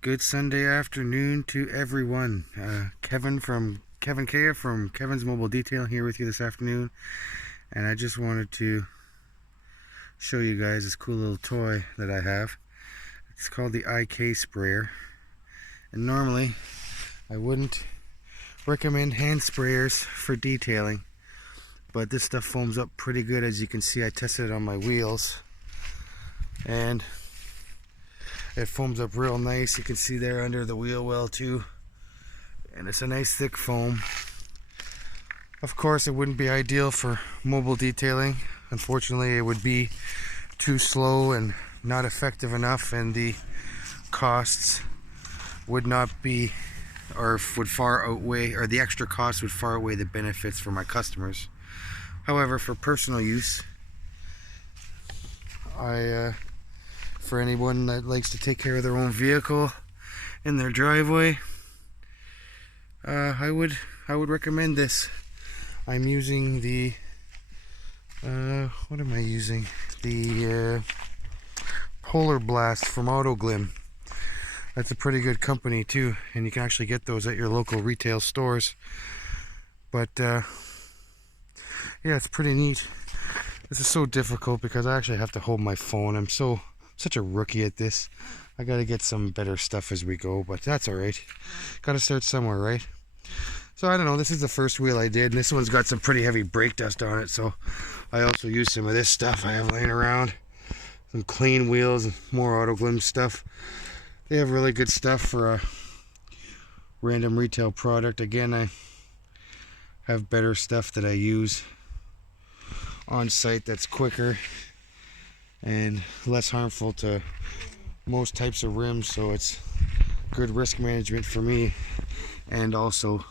Good Sunday afternoon to everyone. Kevin from Kevin's Mobile Detail here with you this afternoon, and I just wanted to show you guys this cool little toy that I have. It's called the IK sprayer, and normally I wouldn't recommend hand sprayers for detailing, but this stuff foams up pretty good. As you can see, I tested it on my wheels and it foams up real nice. You can see there under the wheel well too, and it's a nice thick foam. Of course, it wouldn't be ideal for mobile detailing. Unfortunately, it would be too slow and not effective enough, and the costs would not be, or would far outweigh, or the extra costs would far outweigh the benefits for my customers. However, for personal use, for anyone that likes to take care of their own vehicle in their driveway, I would recommend this. I'm using the what am I using? The Polar Blast from Autoglym. That's a pretty good company too, and you can actually get those at your local retail stores. But yeah, it's pretty neat. This is so difficult because I actually have to hold my phone. I'm such a rookie at this. I gotta get some better stuff as we go, but that's alright. Gotta start somewhere, right? So I don't know, this is the first wheel I did, and this one's got some pretty heavy brake dust on it, so I also used some of this stuff I have laying around. Some clean wheels and more Autoglym stuff. They have really good stuff for a random retail product. Again, I have better stuff that I use on site that's quicker and less harmful to most types of rims, so it's good risk management for me, and also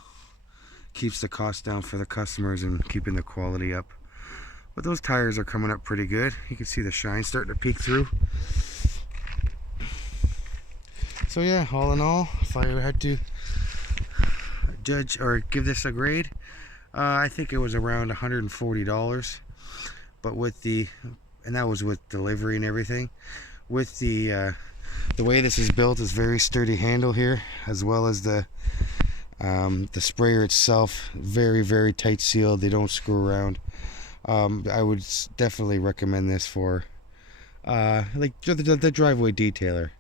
keeps the cost down for the customers and keeping the quality up. But those tires are coming up pretty good. You can see the shine starting to peek through. So yeah, all in all, if I had to judge or give this a grade, I think it was around $140. But and that was with delivery and everything. With the way this is built is very sturdy handle here, as well as the sprayer itself, very tight sealed. They don't screw around. I would definitely recommend this for like the driveway detailer.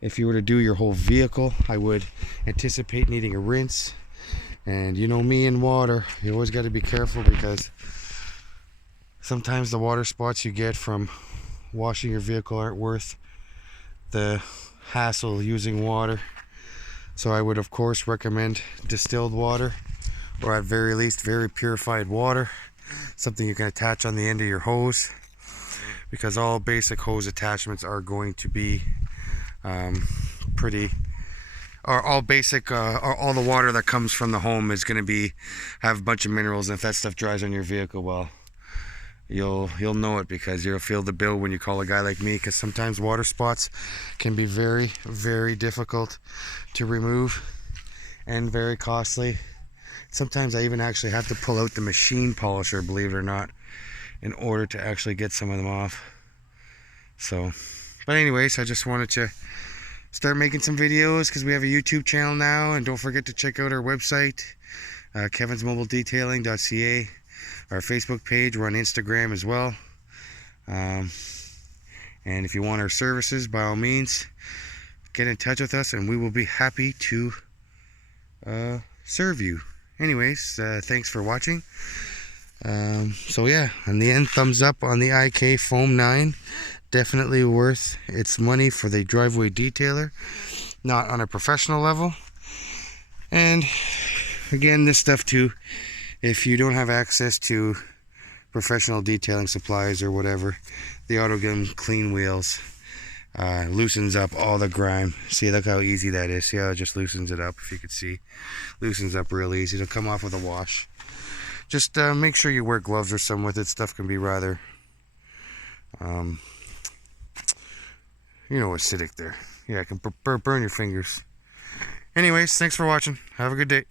If you were to do your whole vehicle, I would anticipate needing a rinse. And you know me and water, you always got to be careful, because sometimes the water spots you get from washing your vehicle aren't worth the hassle using water. So I would of course recommend distilled water, or at very least very purified water, something you can attach on the end of your hose, because all basic hose attachments are going to be all the water that comes from the home is going to have a bunch of minerals, and if that stuff dries on your vehicle, well, you'll know it, because you'll feel the bill when you call a guy like me, because sometimes water spots can be very difficult to remove and very costly. Sometimes I even actually have to pull out the machine polisher, believe it or not, in order to actually get some of them off. So, but anyways, I just wanted to start making some videos because we have a YouTube channel now, and don't forget to check out our website, Kevinsmobiledetailing.ca, our Facebook page. We're on Instagram as well, and if you want our services, by all means, get in touch with us and we will be happy to serve you. Anyways, thanks for watching. So yeah, in the end, thumbs up on the IK Foam 9. Definitely worth its money for the driveway detailer, not on a professional level. And again, this stuff too, if you don't have access to professional detailing supplies or whatever, the Autoglym clean wheels loosens up all the grime. See, look how easy that is. See how it just loosens it up, if you could see. Loosens up real easy. It'll come off with a wash. Just make sure you wear gloves or something with it. Stuff can be rather acidic there. Yeah, it can burn your fingers. Anyways, thanks for watching. Have a good day.